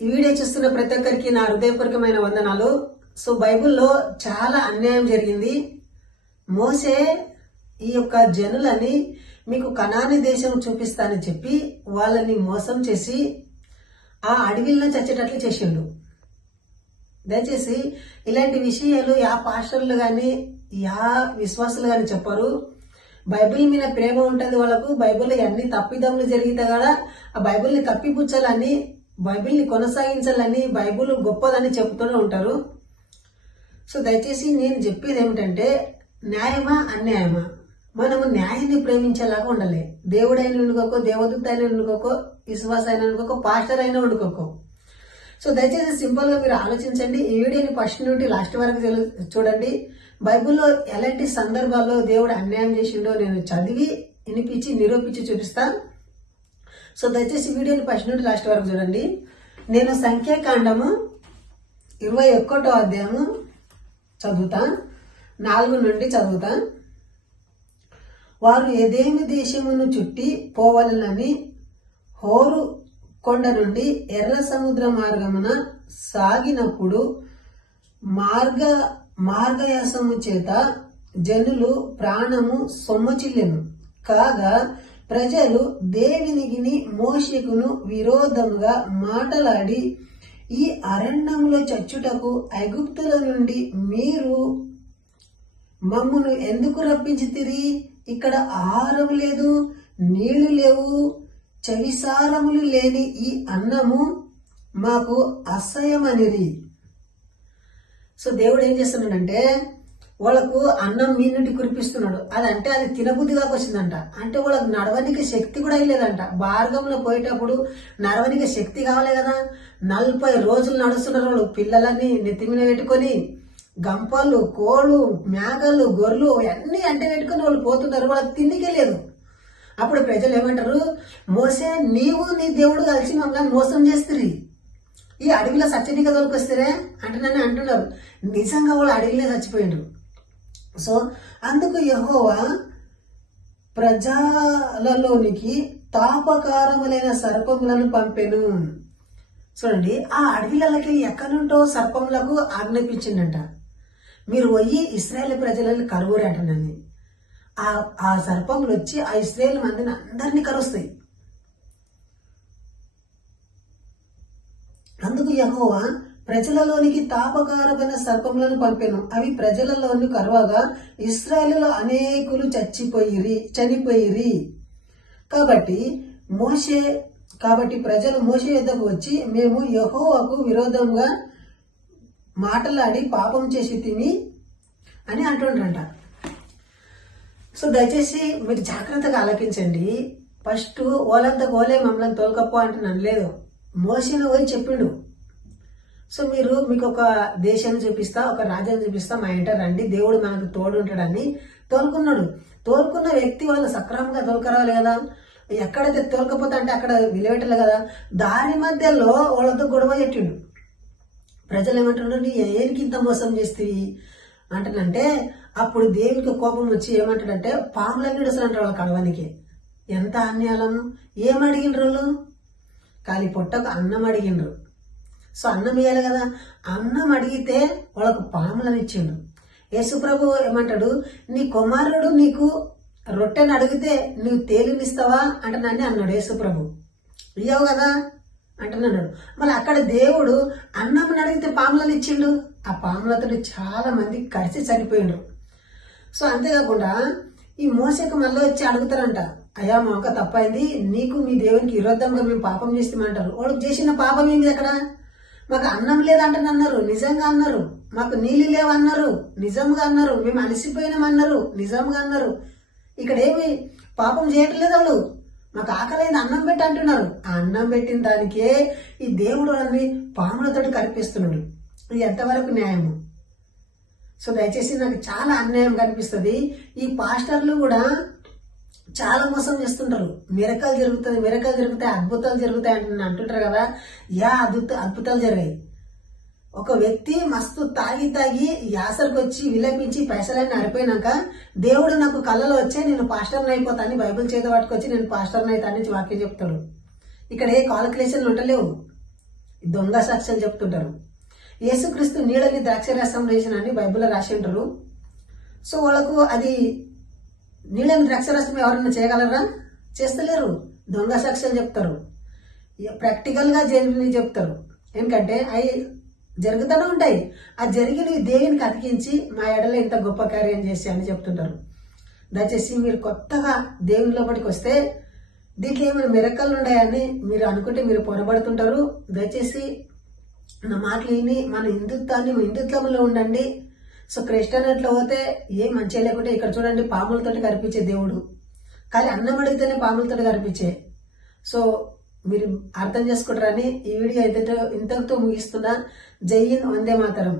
ఈ వీడియో చూస్తున్న ప్రతి ఒక్కరికి నా హృదయపూర్వకమైన వందనాలు. సో బైబిల్లో చాలా అన్యాయం జరిగింది. మోసే ఈ యొక్క జనులని మీకు కనాని దేశం చూపిస్తానని చెప్పి వాళ్ళని మోసం చేసి ఆ అడవిలో చచ్చేటట్లు చేసిండు. దయచేసి ఇలాంటి విషయాలు యా పాస్టర్లు కానీ యా విశ్వాసులు కానీ చెప్పరు. బైబిల్ మీద ప్రేమ ఉంటుంది వాళ్ళకు. బైబిల్లో అన్ని తప్పిదములు జరిగితే కూడా ఆ బైబిల్ని కప్పిపుచ్చాలని, బైబిల్ని కొనసాగించాలని, బైబిల్ గొప్పదని చెప్తూనే ఉంటారు. సో దయచేసి నేను చెప్పేది ఏమిటంటే, న్యాయమా అన్యాయమా, మనము న్యాయాన్ని ప్రేమించేలాగా ఉండాలి. దేవుడైనా వండుకోకో, దేవదూత అయినా వండుకోకో, విశ్వాస అయినా వండుకోకో, పాస్టర్ అయినా వండుకోకో. సో దయచేసి సింపుల్ గా మీరు ఆలోచించండి. ఈ వీడియోని ఫస్ట్ నుండి లాస్ట్ వరకు చూడండి. బైబిల్లో ఎలాంటి సందర్భాల్లో దేవుడు అన్యాయం చేసిండో నేను చదివి వినిపించి నిరూపించి చూపిస్తాను. సో దయచేసి వీడియోని ఫస్ట్ నుండి లాస్ట్ వరకు చూడండి. నేను సంఖ్యాకాండము 21వ అధ్యాయము చదువుతా, 4 నుండి చదువుతా. వారు ఎదేమి దేశమును చుట్టి పోవాలని హోరు కొండ నుండి ఎర్ర సముద్ర మార్గమున సాగినప్పుడు మార్గయాసము చేత జనులు ప్రాణము సొమ్మచిల్లెను. కాగా ప్రజలు దేవునికిని మోషేకును విరోధముగా మాటలాడి, ఈ అరణ్యములో చచ్చుటకు ఐగుప్తుల నుండి మీరు మమ్మును ఎందుకు రప్పించితిరి? ఇక్కడ ఆహారం లేదు, నీళ్లు లేవు, చవిసారములు లేని ఈ అన్నము మాకు అసహ్యమనిరి. సో దేవుడు ఏం చేస్తున్నాడంటే, వాళ్ళకు అన్నం మీ నుండి కురిపిస్తున్నాడు. అదంటే అది తినబుద్ధిగా వచ్చిందంట. అంటే వాళ్ళకు నడవనికి శక్తి కూడా అయ్యలేదంట. మార్గంలో పోయేటప్పుడు నడవనికి శక్తి కావాలి కదా. 40 రోజులు నడుస్తున్నారు వాళ్ళు. పిల్లలని నెత్తిమీద పెట్టుకొని గంపలు, కోళ్ళు, మేకలు, గొర్రెలు అన్ని అంటే పెట్టుకుని వాళ్ళు పోతున్నారు. వాళ్ళకి తిండికే లేదు. అప్పుడు ప్రజలు ఏమంటారు, మోసే నీవు నీ దేవుడు కలిసి మమ్మల్ని మోసం చేస్తుంది, ఈ అడవిలో సత్యనిక తోలుకొస్తారే అంటే నన్ను అంటున్నారు. నిజంగా వాళ్ళు అడవిలో చచ్చిపోయిండ్రు. సో అందుకు యెహోవా ప్రజలలోనికి తాపకారములైన సర్పములను పంపెను. చూడండి, ఆ అడవిలకి ఎక్కడి నుండో సర్పములకు ఆజ్ఞాపించిందంట, మీరు పోయి ఇశ్రాయేల్ ప్రజలను కరువురు అంటున్నది. ఆ సర్పములు వచ్చి ఆ ఇశ్రాయేల్ మందిని అందరినీ కరుస్తాయి. అందుకు యెహోవా ప్రజలలోనికి తాపకారమైన సర్పములను పంపెను. అవి ప్రజలలోని కరువగా ఇశ్రాయేలులో అనేకులు చనిపోయిరి. కాబట్టి ప్రజలు మోషే యొద్దకు వచ్చి, మేము యెహోవాకు విరోధంగా మాటలాడి పాపం చేసి తిని అని అంటుండ్రంట. సో దయచేసి మీరు జాగ్రత్తగా ఆలకించండి. ఫస్ట్ ఓలంతా ఓలే మమ్మల్ని తోలుకపో అంటున్నాను లేదు, మోసేను పోయి చెప్పిండు. సో మీకు ఒక దేశాన్ని చూపిస్తా, ఒక రాజ్యాన్ని చూపిస్తా, మా ఇంట రండి, దేవుడు మనకు తోడు ఉంటాడని తోలుకున్న వ్యక్తి వాళ్ళు సక్రమంగా తోలుకరావాలి కదా. ఎక్కడైతే తోలుకపోతా అంటే అక్కడ విలువెట్టలే కదా. దారి మధ్యలో వాళ్ళతో గొడవ పెట్టిండు. ప్రజలు ఏమంటున్నారు, నీ ఏనికి ఇంత మోసం చేస్తేవి అంటానంటే, అప్పుడు దేవునికి కోపం వచ్చి ఏమంటాడంటే, పాములన్నీ అసలు అంటారు వాళ్ళ కడవానికి. ఎంత అన్యాయం! ఏమడిగిండ్రు వాళ్ళు? కానీ పొట్టకు అన్నం అడిగిండ్రు. సో అన్నం ఇవ్వాలి కదా. అన్నం అడిగితే వాళ్ళకు పాములను ఇచ్చిండు. యేసుప్రభు ఏమంటాడు, నీ కుమారుడు నీకు రొట్టెని అడిగితే నువ్వు తేలినిస్తావా అంటే నన్ను అన్నాడు యేసుప్రభు. ఇయ్యవు కదా అంటున్నాడు. మళ్ళీ అక్కడ దేవుడు అన్నం అడిగితే పాములను ఇచ్చిండు. ఆ పాములతో చాలా మంది కరిచి చనిపోయిండ్రు. సో అంతేకాకుండా ఈ మోసకు మళ్ళీ వచ్చి అడుగుతారంట, అయ్యా మాకు తప్పైంది, నీకు మీ దేవునికి విరోధంగా మేము పాపం చేస్తామంటారు. వాళ్ళకి చేసిన పాపం ఏంది అక్కడ? మాకు అన్నం లేదంటానన్నారు, నిజంగా అన్నారు. మాకు నీళ్ళు లేవన్నారు, నిజంగా అన్నారు. మేము అలసిపోయినామన్నారు, నిజంగా అన్నారు. ఇక్కడ ఏమి పాపం చేయటం లేదు వాళ్ళు. మాకు ఆకలైంది, అన్నం పెట్టి అంటున్నారు. ఆ అన్నం పెట్టిన దానికే ఈ దేవుడు అని పాములతో కనిపిస్తున్నాడు. ఇది ఎంతవరకు న్యాయము? సో దయచేసి నాకు చాలా అన్యాయం కనిపిస్తుంది. ఈ పాస్టర్లు కూడా చాలా మోసం చేస్తుంటారు. మిరకలు జరుగుతాయి, అద్భుతాలు జరుగుతాయి అని అంటుంటారు కదా. అద్భుతాలు జరిగాయి. ఒక వ్యక్తి మస్తు తాగి యాసరికి వచ్చి విలపించి పైసలన్నీ అరిపోయినాక, దేవుడు నాకు కళ్ళలో వచ్చే నేను పాస్టర్ని అయిపోతాను, బైబిల్ చేత పట్టుకొచ్చి నేను పాస్టర్ని అవుతాను వాక్యం చెప్తాడు. ఇక్కడ ఏ కాలిక్యులేషన్లు ఉండలేవు. దొంగ సాక్ష్యాలు చెప్తుంటారు. యేసుక్రీస్తు నీళ్ళని ద్రాక్షరసం వేసిన అని బైబిల్లో రాసి ఉంటారు. సో వాళ్ళకు అది నీళ్ళని ద్రాక్షరసం ఎవరన్నా చేయగలరా? చేస్తలేరు. దొంగ సాక్ష్యాలు చెప్తారు, ప్రాక్టికల్ గా జరిగినవి చెప్తారు. ఎందుకంటే అవి జరుగుతూనే ఉంటాయి. ఆ జరిగినవి దేవునికి అతికించి మా ఎడల ఇంత గొప్ప కార్యం చేసి అని చెప్తుంటారు. దయచేసి మీరు కొత్తగా దేవుని లోపలికి వస్తే దీంట్లో ఏమైనా మిరకలు ఉన్నాయని మీరు అనుకుంటే మీరు పొరబడుతుంటారు. దయచేసి నా మాటలు విని మన హిందుత్వంలో ఉండండి. సో క్రిస్టియన్లో పోతే ఏం మంచిగా లేకుంటే ఇక్కడ చూడండి పాములతోటి కనిపించే దేవుడు, కానీ అన్నం అడిగితేనే పాములతో కనిపించే. సో మీరు అర్థం చేసుకుంటారని ఈ వీడియో ఇంతటితో ముగిస్తున్నా. జై హింద్, వందే మాతరం.